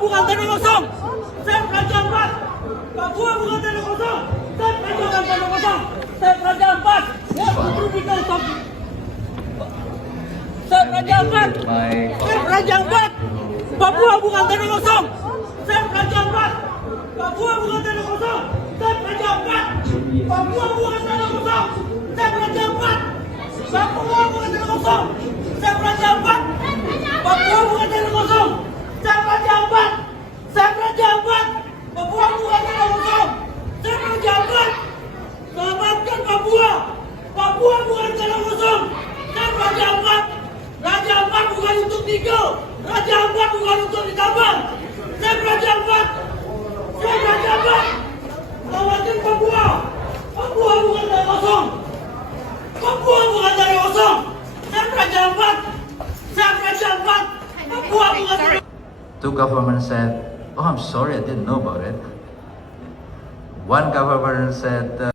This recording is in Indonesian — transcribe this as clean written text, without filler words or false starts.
bukan tanah kosong. Saya Raja Ampat. Papua bukan tanah kosong. Saya Raja bukan tanah kosong. Saya Raja Ampat. Ya, putri kita stop. Saya Raja Ampat. Saya Raja Ampat. Papua bukan tanah kosong. Saya Raja Ampat. Papua bukan tanah kosong. Saya Raja Ampat. Papua bukan tanah kosong. Saya Raja Ampat. Papua bukan tanah kosong. Saya Raja Ampat. Papua bukan tanah kosong. Saya Raja Ampat. Saya Raja Ampat. Papua bukan tanah kosong. Saya Raja Ampat. Selamatkan Papua. Papua bukan tanah kosong. Saya Raja Ampat. Raja Ampat bukan untuk tinggal. Raja Ampat bukan untuk ditambang. Saya Raja Ampat. Saya Raja Ampat. Selamatkan Papua. Papua bukan tanah kosong. Papua bukan tanah kosong. Saya Raja Ampat. Saya Raja Ampat. Papua bukan tanah. Two government said, "Oh, I'm sorry, I didn't know about it." One government said.